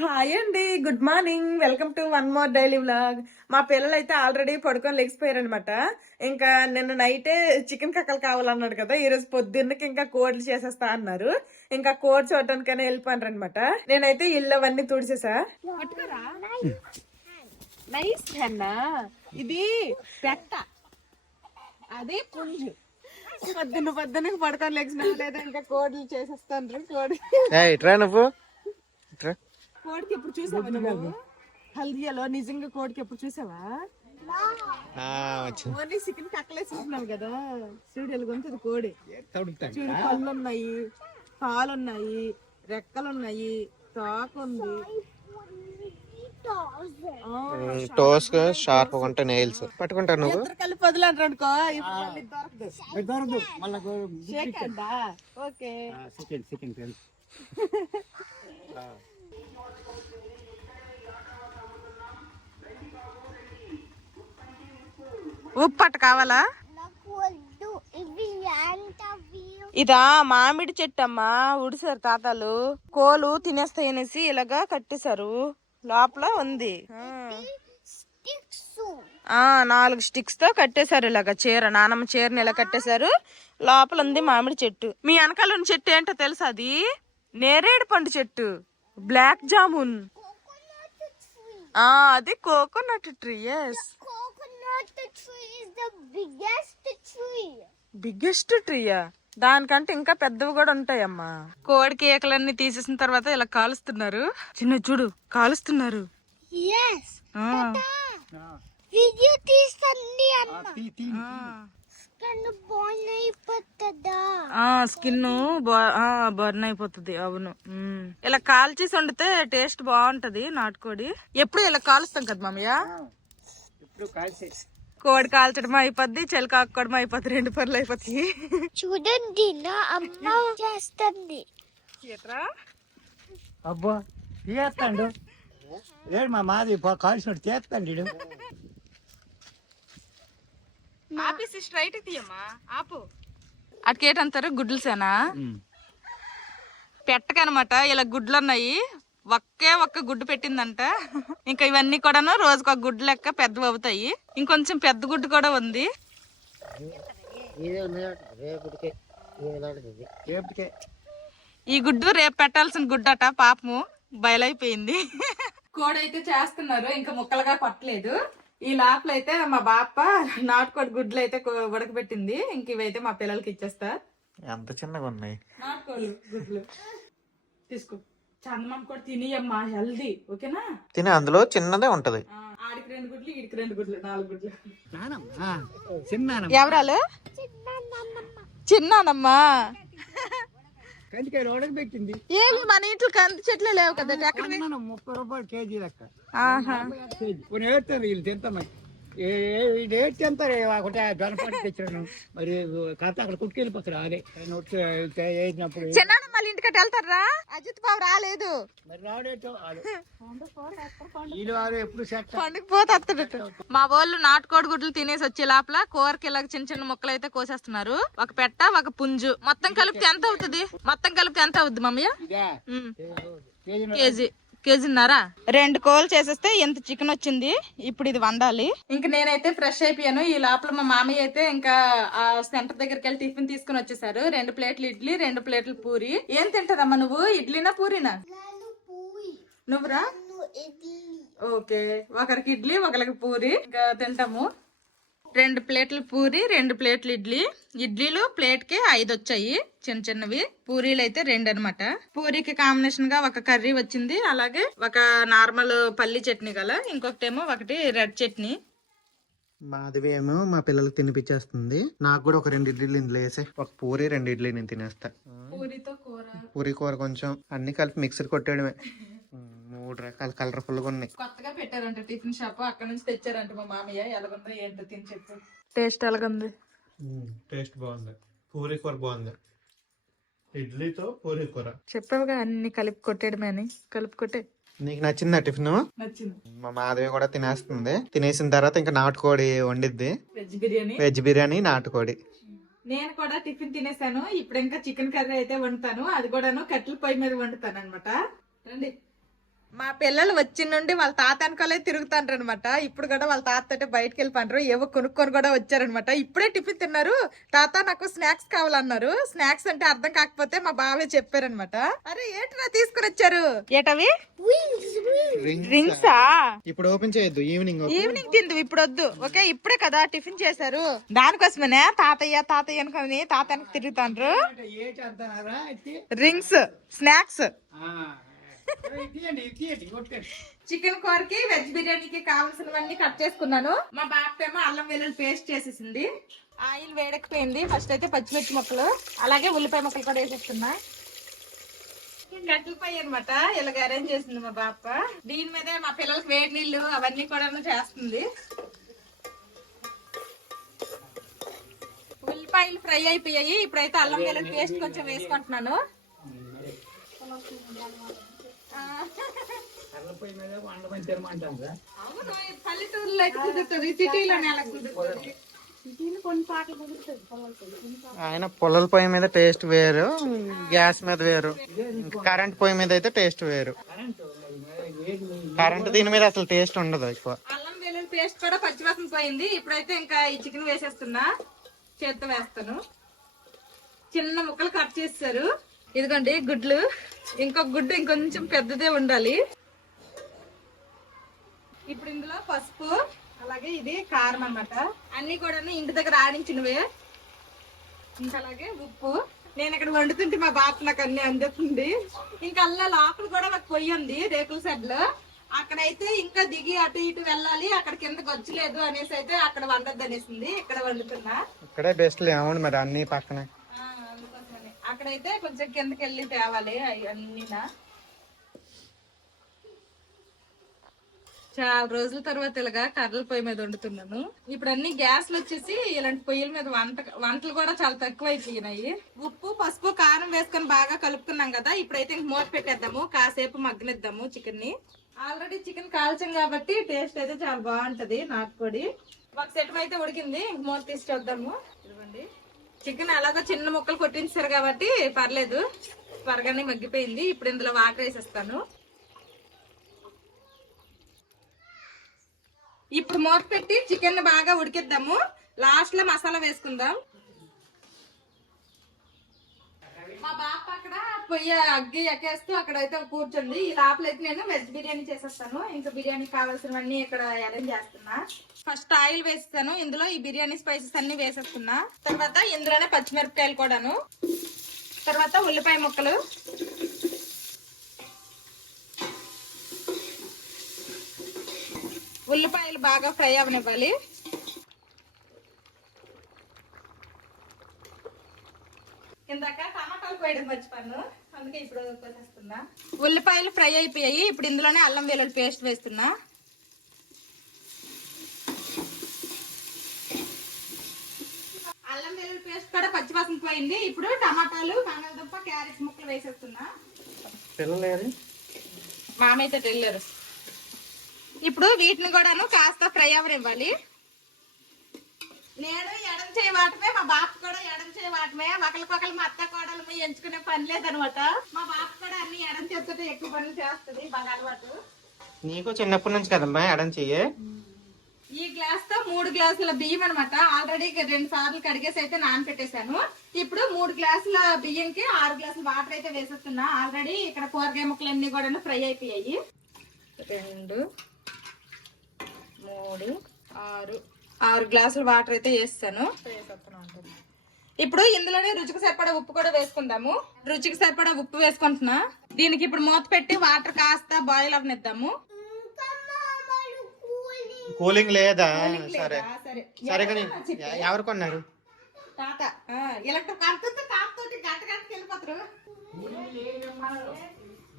Hi అండి, good morning. Welcome to one more daily vlog. మా పిల్లలు అయితే ఆల్రెడీ పడుకొని లెగిసిపోయారు అనమాట. ఇంకా నిన్న నైటే చికెన్ కక్కలు కావాలన్నాడు కదా, ఈ రోజు పొద్దున్నకి ఇంకా కోడ్లు చేసేస్తా అన్నారు. ఇంకా కోడ్ చూడటానికైనా వెళ్ళిపోయారు అనమాట. నేనైతే ఇల్లు అవన్నీ తుడిచేసా. నైస్ అన్నా, ఇది పెట్ట, అదే పుంజు. పొద్దున్న పడుకొని లెగిసిన లేదా ఇంకా కోడ్లు చేసేస్తాను. కోడికి ఎప్పుడు చూసావా నువ్వు? హల్దియాలో నిజంగా కోడికి ఎప్పుడు చూసావా? ఓన్లీ చికెన్ కక్కలేసి చూసినావు కదా. చూడు ఎలుగుంటది కోడి. చూడు, కళ్ళు ఉన్నాయి, పాలు ఉన్నాయి, రెక్కలు ఉన్నాయి, తోక ఉంది. టోస్ షార్ప్ ఉంటే నెయిల్స్ పట్టుకుంటారు. నువ్వు కలిపి వదిలేంటారు అనుకో, దొరకదు. ఓకే, ఉప్పు అట్ట కావాలా? ఇదా మామిడి చెట్టు అమ్మా, ఉడిసారు తాతలు. కోలు తినేస్తాయి అనేసి ఇలాగా కట్టేశారు. లోపల ఉంది 4 స్టిక్స్ తో కట్టేశారు. ఇలాగా చీర, నానమ్మ చీరని ఇలా కట్టేశారు. లోపల ఉంది మామిడి చెట్టు. మీ వెనకాల ఉన్న చెట్టు ఏంటో తెలుసా? అది నేరేడు పండు చెట్టు, బ్లాక్ జామున్. అది కోకోనట్ ట్రీ. ఎస్, బిగ్గెస్ట్ ట్రీయా? దానికంటే ఇంకా పెద్దవి కూడా ఉంటాయమ్మా. కోడి కేకలన్నీ తీసేసిన తర్వాత ఇలా కాలుస్తున్నారు. చిన్న చూడు, కాలుస్తున్నారు. స్కిన్ బర్న్ అయిపోతుంది. అవును, ఇలా కాల్చేసి వండితే టేస్ట్ బాగుంటది నాటుకోడి. ఎప్పుడు ఇలా కాలుస్తాం కదా మామయ్య. కోడి కాల్చడం అయిపోద్ది, చెలకాకోవడం అయిపోద్ది, 2 పనులు అయిపోతాయి. చూడండి, నా అమ్మ చేస్తుంది. అబ్బా చేస్తాడు, ఏడు మా మాది కాల్చినట్టు చేస్తాడు. ఆపేసి స్ట్రైట్ తీయమ్మా, ఆపు. అటుకేటంటారు గుడ్లుసేనా? పెట్టకనమాట ఇలా గుడ్లు ఉన్నాయి. ఒక్క గుడ్డు పెట్టిందంట. ఇంకా ఇవన్నీ కూడాను రోజుకు ఒక గుడ్డు లెక్క పెద్దవి అవుతాయి. ఇంకొంచెం పెద్ద గుడ్డు కూడా ఉంది. ఈ గుడ్డు రేపు పెట్టాల్సిన గుడ్డట. పాపము బయలైపోయింది. కోడైతే చేస్తున్నారు, ఇంకా ముక్కలుగా పట్టలేదు. ఈ లోపల అయితే మా బాప నాటుకోడి గుడ్లు అయితే ఉడకబెట్టింది. ఇంక ఇవైతే మా పిల్లలకి ఇచ్చేస్తా. ఎంత చిన్నగా ఉన్నాయి నాటుకోడి గుడ్లు. తీసుకో, చందమామ కూడా తినియమ్మా, హెల్దీ. ఓకేనా? తినే, అందులో చిన్నదే ఉంటది. ఆడికి 2 గుడ్లు, ఈడికి 2 గుడ్లు, 4 గుడ్లు. ఎవరాలు? చిన్నానమ్మా. పెట్టింది. ఏమి మన ఇంట్లో కంది చెట్లు లేవు కదా. 30 రూపాయలు కేజీ లెక్క. తింటాం ఏంటారు ఒకటే జొన్నపాటి తెచ్చాను. మరి కథ అక్కడ కుట్టుకెళ్ళిపోతారు. అదే వేసినప్పుడు చిన్న ఇంటికట్టు వెళ్తారా? అజిత్ బాబు రాలేదు, మరి రావడేటో ఎప్పుడు పండుగ పోతే. మా వాళ్ళు నాటుకోడి గుడ్లు తినేసి వచ్చే లోపల కూరకి ఇలాగ చిన్న ముక్కలు అయితే కోసేస్తున్నారు. ఒక పెట్ట, ఒక పుంజు. మొత్తం కలిపితే ఎంత అవుతుంది? మమ్మీ? కేజీన్నరా. 2 కోలు చేసేస్తే ఎంత చికెన్ వచ్చింది. ఇప్పుడు ఇది వండాలి. ఇంకా నేనైతే ఫ్రెష్ అయిపోయాను. ఈ లోపల మా మామయ్య అయితే ఇంకా ఆ సెంటర్ దగ్గరికి వెళ్ళి టిఫిన్ తీసుకుని వచ్చేసారు. 2 ప్లేట్లు ఇడ్లీ, 2 ప్లేట్లు పూరి. ఏం తింటారమ్మా నువ్వు? ఇడ్లీనా పూరినా? నువ్వురా? ఓకే, ఒకరికి ఇడ్లీ, ఒకరికి పూరి. ఇంకా తింటాము. 2 ప్లేట్లు పూరి, 2 ప్లేట్లు ఇడ్లీ. ఇడ్లీలు ప్లేట్ కి 5 వచ్చాయి, చిన్నవి. పూరీలు అయితే 2 అనమాట. పూరికి కాంబినేషన్ గా ఒక కర్రీ వచ్చింది, అలాగే ఒక నార్మల్ పల్లి చట్నీ గల, ఇంకొకటేమో ఒకటి రెడ్ చట్నీ. మాధవేమో మా పిల్లలకి తినిపించేస్తుంది. నాకు కూడా ఒక 2 ఇడ్లీలు ఇందులో వేసే, ఒక పూరి 2 ఇడ్లీ నేను తినేస్తా. పూరి కూర కొంచెం అన్ని కలిపి మిక్సర్ కొట్టేయడమే. 3 రకాల కలర్ఫుల్ గా ఉన్నాయి. కొత్తగా పెట్టారంట టిఫిన్ షాప్, అక్కడ నుంచి తెచ్చారంట మా మామయ్య. ఎలాగుందో ఏంటో తిని చెప్పు. టేస్ట్ ఎలాగుంది? టేస్ట్ బాగుంది. పూరి కూర బాగుంది, ఇడ్లీతో పూరి కూర. చెప్పావుగా అన్ని కలిపి కొట్టేయడమే అని. కలిపి కొట్టే. నీకు నచ్చిందా టిఫిన్? నచ్చింది. మా మాధవి కూడా తినేస్తుంది. తినేసిన తర్వాత ఇంకా నాటుకోడి వండిద్ది. వెజ్ బిర్యానీ నాటుకోడి. నేను కూడా టిఫిన్ తినేసాను. ఇప్పుడు ఇంకా చికెన్ కర్రీ అయితే వండుతాను. అది కూడాను కట్టెల పొయ్యి మీద వండుతాను అనమాట. రండి. మా పిల్లలు వచ్చిన నుండి వాళ్ళ తాత వెనకాలే తిరుగుతాండ్రు అనమాట. ఇప్పుడు కూడా వాళ్ళ తాతతో బయటకు వెళ్ళిపోండ్రు. ఏవో కొనుక్కొని కూడా వచ్చారనమాట. ఇప్పుడే టిఫిన్ తిన్నారు. తాత నాకు స్నాక్స్ కావాలన్నారు. స్నాక్స్ అంటే అర్థం కాకపోతే మా బావే చెప్పారనమాట. అరే ఏంటి తీసుకుని వచ్చారు? ఏటవి రింగ్సా? ఇప్పుడు ఓపెన్ చేయొద్దు, ఈవినింగ్ తిందు, ఇప్పుడు వద్దు. ఓకే, ఇప్పుడే కదా టిఫిన్ చేశారు. దానికోసమనే తాతయ్య తాతయ్య అనుకుని తాత వెనక తిరుగుతాండ్రు. Rings snacks. చికెన్ కూరకి వెజ్ బిర్యానీకి కావాల్సినవన్నీ కట్ చేసుకున్నాను. మా బాబు ఏమో అల్లం వెల్లుల్లి పేస్ట్ చేసేసింది. ఆయిల్ వేడెక్కిపోయింది. ఫస్ట్ అయితే పచ్చిమిర్చి ముక్కలు అలాగే ఉల్లిపాయ ముక్కలు కూడా వేసేస్తున్నా. కట్టెలపై అనమాట ఇలాగ అరేంజ్ చేసింది మా బాప. దీని మీదే మా పిల్లలకి వేడి నీళ్లు అవన్నీ కూడా చేస్తుంది. ఉల్లిపాయలు ఫ్రై అయిపోయాయి. ఇప్పుడైతే అల్లం వెల్లుల్లి పేస్ట్ కొంచెం వేసుకుంటున్నాను. అవును, పల్లెటూరులో కుదురుతుంది, సిటీలోనే అలా కుదురుతుంది. ఆయన పొలాల పొయ్యి మీద టేస్ట్ వేరు, గ్యాస్ మీద వేరు, కరెంట్ పొయ్యి మీద అయితే టేస్ట్ వేరు. కరెంట్ దీని మీద అసలు టేస్ట్ ఉండదు ఎక్కువ. అల్లం వెల్లుల్లి పేస్ట్ కూడా పచ్చివాసన పోయింది. ఇప్పుడైతే ఇంకా ఈ చికెన్ వేసేస్తున్నా. చేత్తో వేస్తాను. చిన్న ముక్కలు కట్ చేస్తారు. ఇదిగోండి గుడ్లు. ఇంకొక గుడ్డు ఇంకొంచెం పెద్దదే ఉండాలి. ఇప్పుడు ఇందులో పసుపు అలాగే ఇది కారం అన్నమాట. అన్ని కూడా ఇంటి దగ్గర ఆడించినవే. ఇంకా అలాగే ఉప్పు. నేను ఇక్కడ వండుతుంటే మా బాప నాకు అన్ని అందుతుంది. ఇంకా అల్లా లోపల కూడా నాకు పొయ్యి ఉంది రేకుల షెడ్ లో. అక్కడైతే ఇంకా దిగి అటు ఇటు వెళ్ళాలి. అక్కడ కింద గొచ్చలేదు అనేసి అయితే అక్కడ వండద్దు అనేసింది. ఇక్కడ వండుతున్నా. ఇక్కడే బెస్ట్ లేవు మరి అన్ని పక్కనే. అందుకోసమని అక్కడైతే కొంచెం కిందకి వెళ్ళి తేవాలి అన్నీనా. చాలా రోజుల తర్వాత ఇలాగా కర్రల పొయ్యి మీద వండుతున్నాను. ఇప్పుడు అన్ని గ్యాస్లు వచ్చేసి ఇలాంటి పొయ్యిల మీద వంటలు కూడా చాలా తక్కువ అయిపోయినాయి. ఉప్పు పసుపు కారం వేసుకొని బాగా కలుపుకున్నాం కదా. ఇప్పుడైతే ఇంక మూత పెట్టేద్దాము, కాసేపు మగ్గనిద్దాము చికెన్ ని. ఆల్రెడీ చికెన్ కాల్చాం కాబట్టి టేస్ట్ అయితే చాలా బాగుంటది. నాటుకోడి ఒక సెట్ అయితే ఉడికింది. ఇంక మూత తీసి చూద్దాము. ఇదిగోండి చికెన్ అలాగో చిన్న ముక్కలు కొట్టించారు కాబట్టి పర్లేదు, త్వరగానే మగ్గిపోయింది. ఇప్పుడు ఇందులో వాటర్ వేసేస్తాను. ఇప్పుడు మూత పెట్టి చికెన్ బాగా ఉడికిద్దాము. లాస్ట్ లో మసాలా వేసుకుందాం. మా బాప అక్కడ పొయ్యి అగ్గి ఎక్కేస్తూ అక్కడైతే కూర్చుంది. ఈ లోపలైతే నేను వెజ్ బిర్యానీ చేసేస్తాను. ఇంకా బిర్యానీ కావాల్సినవన్నీ ఇక్కడ అరేంజ్ చేస్తున్నా. ఫస్ట్ ఆయిల్ వేస్తాను. ఇందులో ఈ బిర్యానీ స్పైసెస్ అన్ని వేసేస్తున్నా. తర్వాత ఇందులోనే పచ్చిమిరపకాయలు కూడాను. తర్వాత ఉల్లిపాయ ముక్కలు, ఉల్లిపాయలు బాగా ఫ్రై అవనివ్వాలి. ఇందాక టమాటాలు కోయడం మర్చిపోయాను, అందుకే ఇప్పుడు కోసేస్తున్నా. ఉల్లిపాయలు ఫ్రై అయిపోయాయి. ఇప్పుడు ఇందులోనే అల్లం వెల్లుల్లి పేస్ట్ వేస్తున్నా. అల్లం వెల్లుల్లి పేస్ట్ కూడా పచ్చివాసన పోయింది. ఇప్పుడు టమాటాలు, బంగాళదుంప, క్యారెట్ ముక్కలు వేసేస్తున్నా. మామైతే వెళ్ళారు. ఇప్పుడు వీటిని కూడాను కాస్త ఫ్రై అవనివ్వాలి. నేను ఎడం చేయి వాటమే, మా బాప కూడా ఎడం చేయి వాటమే. ఒకరికొకరు మా అత్త కోడలు ఎంచుకునే పని లేదనమాట. మా బాప కూడా అన్ని ఎడం చేస్తుంటే ఎక్కువ పనులు చేస్తుంది, బాగా అలవాటు. నీకు చిన్నప్పటి నుంచి కదమ్మా ఎడం చెయ్యి. ఈ గ్లాస్ తో 3 గ్లాసుల బియ్యం అనమాట. ఆల్రెడీ 2 సార్లు కడిగేసి అయితే నానపెట్టేశాను. ఇప్పుడు 3 గ్లాసుల బియ్యంకి 6 గ్లాసుల వాటర్ అయితే వేసేస్తున్నా. ఆల్రెడీ ఇక్కడ కూరగాయ ముక్కలు అన్ని కూడా ఫ్రై అయిపోయాయి. 2 3 6 గ్లాసుల వాటర్ అయితే వేస్తాను. ఇప్పుడు ఇందులోనే రుచికి సరిపడా ఉప్పు కూడా వేసుకుందాము. రుచికి సరిపడా ఉప్పు వేసుకుంటున్నా. దీనికి ఇప్పుడు మూత పెట్టి వాటర్ కాస్త బాయిల్ అవనిద్దాము. కూలింగ్ లేదా? సరే సరే కానీ ఎవరు కొన్నారు? తాత ఎలక్ట్రిక్ అంతంతో తాతతోటి గంట గంటకి వెళ్ళిపోతారు.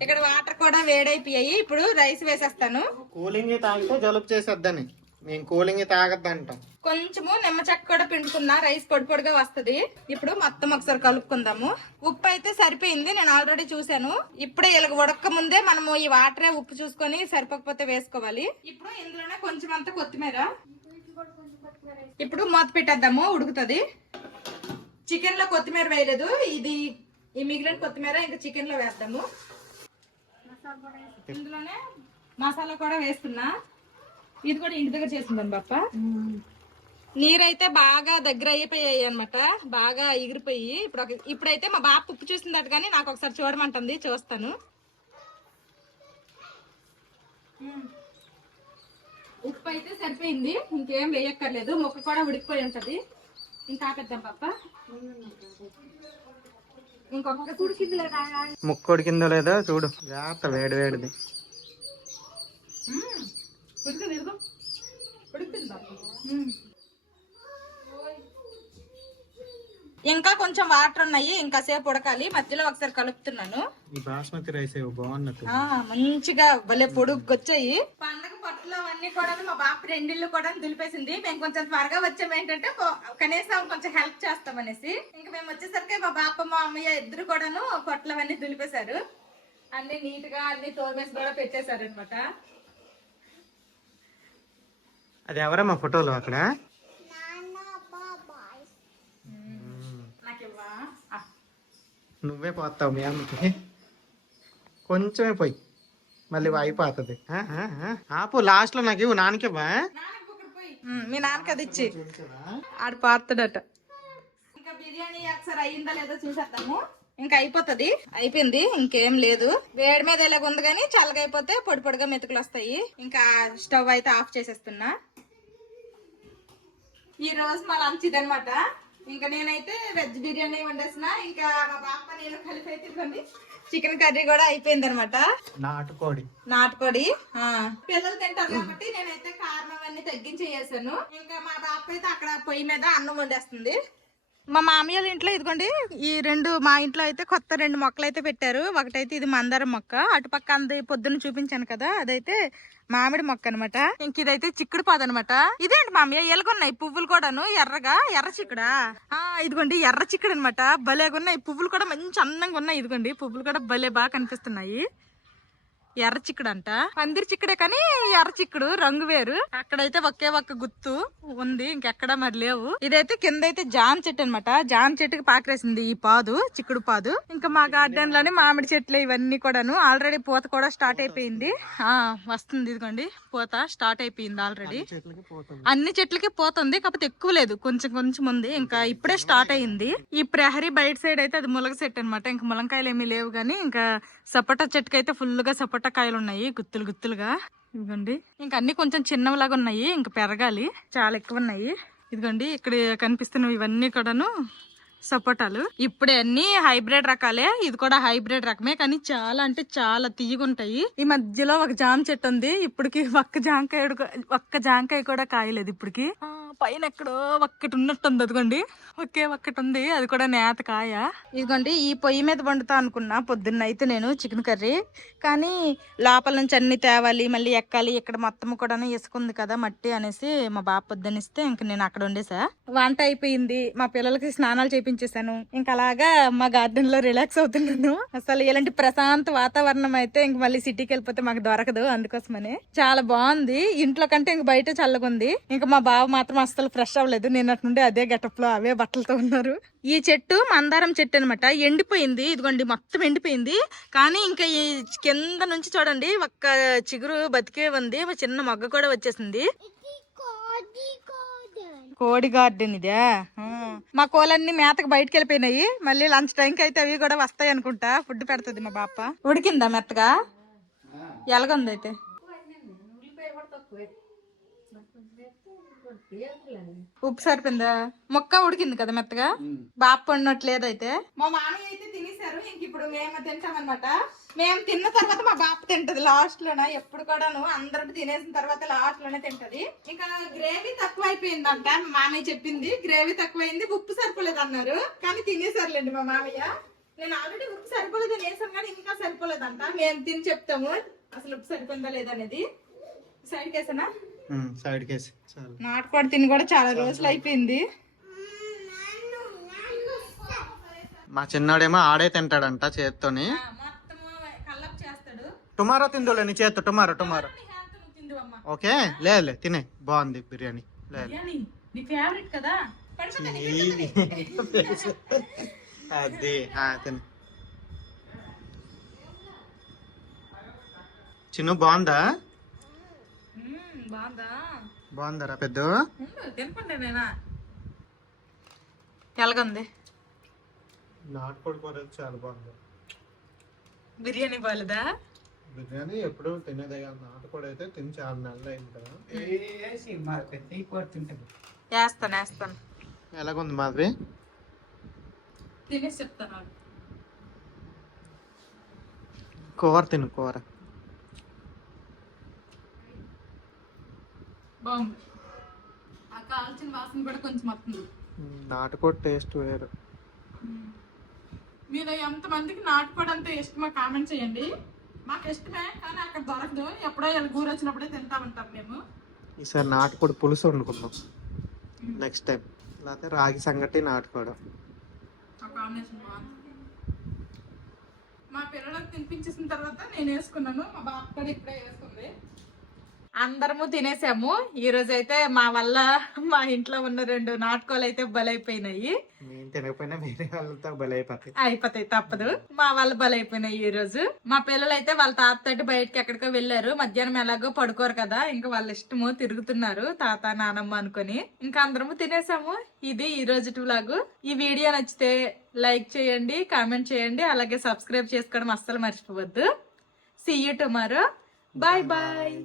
ఇక్కడ వాటర్ కూడా వేడైపోయాయి. ఇప్పుడు రైస్ వేసేస్తాను. కూలింగ్ తాగితే జలుబు చేసేద్దని మేము కూలింగ్ తాగద్దంటాం. కొంచెము నిమ్మ చెక్క కూడా పిండుకున్నా, రైస్ పొడి పొడిగా వస్తుంది. ఇప్పుడు మొత్తం ఒకసారి కలుపుకుందాము. ఉప్పు అయితే సరిపోయింది, నేను ఆల్రెడీ చూసాను. ఇప్పుడే ఇలాగ ఉడక ముందే మనము ఈ వాటరే ఉప్పు చూసుకొని సరిపోకపోతే వేసుకోవాలి. ఇప్పుడు ఇందులోనే కొంచెం అంత కొత్తిమీర. ఇప్పుడు మూత పెట్టేద్దాము, ఉడుకుతుంది. చికెన్ లో కొత్తిమీర వేయలేదు, ఇది ఈ మిగిలిన కొత్తిమీర ఇంకా చికెన్ లో వేద్దాము. ఇందులోనే మసాలా కూడా వేస్తున్నా. ఇది కూడా ఇంటి దగ్గర చేసిందని పాప. నీరైతే బాగా దగ్గర అయిపోయాయి అనమాట, బాగా ఎగిరిపోయి. ఇప్పుడైతే మా బాప ఉప్పు చూసిందట, కానీ నాకు ఒకసారి చూడమంటుంది, చూస్తాను. ఉప్పు అయితే సరిపోయింది, ఇంకేం వేయక్కర్లేదు. ముక్క కూడా ఉడికిపోయి ఉంటది. ఇంకా ఆపేద్దాం పాప. ఇంకొక ముక్క ఉడికిందో లేదో చూడు. జాగ్రత్త, వేడి వేడిది. ఇంకా కొంచెం వాటర్ ఉన్నాయి, ఇంకా సేపు ఉడకాలి. మధ్యలో ఒకసారి కలుపుతున్నాను. ఈ బాస్మతి రైస్ బాగున్నట్టు, మంచిగా భలే పొడుగొచ్చాయి. పండగ పట్టులో అవన్నీ కూడా మా బాప రెండిళ్ళు కూడా దులిపేసింది. మేము కొంచెం త్వరగా వచ్చాము, ఏంటంటే కనీసం కొంచెం హెల్ప్ చేస్తామనేసి. ఇంకా మేము వచ్చేసరికి మా బాప మా అమ్మయ్య ఇద్దరు కూడాను పొట్లు అవన్నీ దులిపేశారు. అన్ని నీట్ గా అన్ని తోమేసి కూడా పెట్టేశారు అనమాట. అది ఎవరమ్మా ఫోటోలు అక్కడ? నువ్వే పోతావు మీ అమ్మకి. కొంచెమే పోయి మళ్ళీ అయిపోతుంది. ఆపు, లాస్ట్ లో నాకు ఇవ్వు. నాన్నకివ్వా? మీ నాన్నకి అది ఇచ్చి ఆడు పారుతాడట. ఇంకా బిర్యానీ ఒకసారి అయ్యిందా లేదో చూసేద్దాము. ఇంకా అయిపోతుంది, అయిపోయింది, ఇంకేం లేదు. వేడి మీద ఎలాగ ఉంది, కానీ చల్లగా అయిపోతే పొడి పొడిగా మెతుకులు వస్తాయి. ఇంకా స్టవ్ అయితే ఆఫ్ చేసేస్తున్నా. ఈ రోజు మా లంచ్ ఇదనమాట. ఇంకా నేనైతే వెజ్ బిర్యానీ వండేసిన. ఇంకా మా బాప నేను కలిపి అయితే చికెన్ కర్రీ కూడా అయిపోయింది అనమాట. నాటుకోడి పిల్లలు తింటారు కాబట్టి నేనైతే కారం అవన్నీ తగ్గించి చేసాను. ఇంకా మా బాప అయితే అక్కడ పొయ్యి మీద అన్నం వండేస్తుంది. మా మామయ్య ఇంట్లో ఇదిగోండి, ఈ రెండు మా ఇంట్లో అయితే కొత్త 2 మొక్కలు అయితే పెట్టారు. ఒకటైతే ఇది మందారం మొక్క, అటుపక్క అంది పొద్దున్న చూపించాను కదా, అదైతే మామిడి మొక్క అనమాట. ఇంక ఇదైతే చిక్కుడు పాదు అనమాట. ఇదేంటి మామయ్య ఎలాగున్నాయి పువ్వులు కూడాను ఎర్రగా, ఎర్ర చిక్కుడా? ఇదిగోండి ఎర్ర చిక్కుడు అనమాట. భలేగా ఉన్నాయి పువ్వులు కూడా, మంచి అందంగా ఉన్నాయి. ఇదిగోండి పువ్వులు కూడా భలే బాగా కనిపిస్తున్నాయి. ఎర్ర చిక్కుడు అంట, పందిరి చిక్కుడే కానీ ఎర్ర చిక్కుడు రంగు వేరు. అక్కడైతే ఒకే ఒక్క గుత్తు ఉంది, ఇంకెక్కడ మరి లేవు. ఇదైతే కింద అయితే జామ చెట్టు అనమాట. జామ చెట్టుకి పాకరేసింది ఈ పాదు, చిక్కుడు పాదు. ఇంకా మా గార్డెన్ లోనే మామిడి చెట్లు ఇవన్నీ కూడాను. ఆల్రెడీ పూత కూడా స్టార్ట్ అయిపోయింది. వస్తుంది, ఇదిగోండి పూత స్టార్ట్ అయిపోయింది ఆల్రెడీ. అన్ని చెట్లకి పోతుంది, కాకపోతే ఎక్కువ లేదు, కొంచెం కొంచెం ఉంది. ఇంకా ఇప్పుడే స్టార్ట్ అయింది. ఈ ప్రహరీ బయట సైడ్ అయితే అది ములగ చెట్టు అనమాట. ఇంకా ములంకాయలు ఏమీ లేవు, కానీ ఇంకా సపోటా చెట్టుకి అయితే ఫుల్ గా సపోటా కాయలు ఉన్నాయి, గుత్తులు గుత్తులుగా. ఇదిగోండి ఇంకా అన్ని కొంచెం చిన్నవిలాగా ఉన్నాయి, ఇంకా పెరగాలి. చాలా ఎక్కువ ఉన్నాయి. ఇదిగోండి ఇక్కడ కనిపిస్తున్నవి ఇవన్నీ కూడాను సపోటాలు. ఇప్పుడే అన్ని హైబ్రిడ్ రకాలే. ఇది కూడా హైబ్రిడ్ రకమే, కానీ చాలా అంటే చాలా తీయగుంటాయి. ఈ మధ్యలో ఒక జామ చెట్టు ఉంది. ఇప్పటికి ఒక్క జాంకాయ కూడా కాయలేదు ఇప్పటికి. పైన ఎక్కడో ఒక్కటి ఉన్నట్టుంది, అదిగోండి ఒకే ఒక్కటి ఉంది, అది కూడా నేత కాయ. ఇదిగోండి ఈ పొయ్యి మీద వండుతా అనుకున్నా పొద్దున్న అయితే నేను చికెన్ కర్రీ, కానీ లోపల నుంచి అన్ని తేవాలి, మళ్ళీ ఎక్కాలి. ఇక్కడ మొత్తం కూడా ఇసుకుంది కదా మట్టి అనేసి మా బాబు పొద్దున్నిస్తే ఇంక నేను అక్కడ వండేసా. వంట అయిపోయింది, మా పిల్లలకి స్నానాలు చేపించేసాను. ఇంకా అలాగా మా గార్డెన్ లో రిలాక్స్ అవుతున్నాను. అసలు ఇలాంటి ప్రశాంత వాతావరణం అయితే ఇంక మళ్ళీ సిటీకి వెళ్ళిపోతే మాకు దొరకదు. అందుకోసమనే చాలా బాగుంది. ఇంట్లో కంటే ఇంక బయట చల్లగుంది. ఇంకా మా బావ మాత్రం అసలు ఫ్రెష్ అవ్వలేదు. నిన్నటి నుండి అదే గెటప్ లో అవే బట్టలతో ఉన్నారు. ఈ చెట్టు మందారం చెట్టు అనమాట. ఎండిపోయింది, ఇదిగోండి మొత్తం ఎండిపోయింది. కానీ ఇంకా ఈ కింద నుంచి చూడండి ఒక్క చిగురు బతికే ఉంది, చిన్న మొగ్గ కూడా వచ్చేసింది. కోడి గార్డెన్ ఇదే. మా కోలన్నీ మేతకు బయటకు వెళ్ళిపోయినాయి. మళ్ళీ లంచ్ టైంకి అయితే అవి కూడా వస్తాయి అనుకుంటా. ఫుడ్ పెడుతుంది మా బాప. ఉడికిందా మెత్తగా? ఎలాగుంది అయితే? ఉప్పు సరిపోయిందా? మొక్క ఉడికింది కదా మెత్తగా? బాప వండినట్లేదైతే. మా మామయ్య అయితే తినేసారు. ఇంక ఇప్పుడు మేము తింటామన్నమాట. మేము తిన్న తర్వాత మా బాప తింటది లాస్ట్ లోన. ఎప్పుడు కూడాను అందరికి తినేసిన తర్వాత లాస్ట్ లోనే తింటది. ఇంకా గ్రేవీ తక్కువ అయిపోయిందంట. మా మామయ్య చెప్పింది గ్రేవీ తక్కువైంది, ఉప్పు సరిపోలేదు అన్నారు. కానీ తినేసారులేండి మా మామయ్య. నేను ఆల్రెడీ ఉప్పు సరిపోలేదు వేసాను, కానీ ఇంకా సరిపోలేదంట. మేము తిని చెప్తాము అసలు ఉప్పు సరిపోయిందా లేదనేది. సైడ్ కేసేనా? సైడ్ కేసి. నాటుకోడి తిని కూడా చాలా రోజులు అయిపోయింది. మా చిన్నాడేమో ఆడే తింటాడంట చేత్తోని. టుమారో తిందులే నీ చేత్తో. Tomorrow okay. లేదు తినే, బాగుంది బిర్యానీ. అది తినే. చిన్న బాగుందా? బాగుందా? బాగుందరా పెద్ద? తినపండి నేనా. ఎలాగుంది? నాటుకోడి కూర చాలా బాగుంది. బిర్యానీ బాలేదా? బిర్యానీ ఎప్పుడు తినేదే కదా, నాటుకోడి అయితే తిని చాలా నెలలు అయింది కదా. వేస్తాను ఎలాగుంది మాధవి? తినేసి చెప్తాను. కూర తిను, కూర బాగుంది. ఆ కాల్చిన వాసన కూడా కొంచెం వస్తుంది. నాటుకోడి టేస్ట్ వేరు. మీరు ఎంతమందికి నాటుకోడి అంతే ఇష్టమో కామెంట్ చేయండి. మాకు ఇష్టమే, కానీ అక్కడ దొరకదు. ఎప్పుడో ఇలా ఊరు వచ్చినప్పుడే తింటా ఉంటాం మేము. ఈసారి నాటుకోడి పులుసు వండుకుందాం నెక్స్ట్ టైం. లేకపోతే రాగి సంగటి నాటుకోవడం. ఆ కాంబినేషన్ బాగుంది. మా పిల్లలకు తినిపించేసిన తర్వాత నేను వేసుకున్నాను. మా బాబు కూడా ఇప్పుడే వేసుకుంది. అందరము తినేసాము. ఈ రోజు అయితే మా వల్ల మా ఇంట్లో ఉన్న 2 నాటుకోలు అయితే బలైపోయినాయి. నేను తినకపోయినా వేరే వాళ్ళతో బలైపోతాయి. అయిపోతాయి, తప్పదు. మా వాళ్ళు బలైపోయినాయి ఈ రోజు. మా పిల్లలు అయితే వాళ్ళ తాతతోటి బయటకి ఎక్కడికో వెళ్ళారు. మధ్యాహ్నం ఎలాగో పడుకోరు కదా, ఇంకా వాళ్ళ ఇష్టము తిరుగుతున్నారు తాత నానమ్మ అనుకొని. ఇంకా అందరము తినేసాము. ఇది ఈ రోజు వ్లాగ్. ఈ వీడియో నచ్చితే లైక్ చేయండి, కామెంట్ చేయండి, అలాగే సబ్స్క్రైబ్ చేసుకోవడం అస్సలు మర్చిపోవద్దు. See you tomorrow. Bye bye.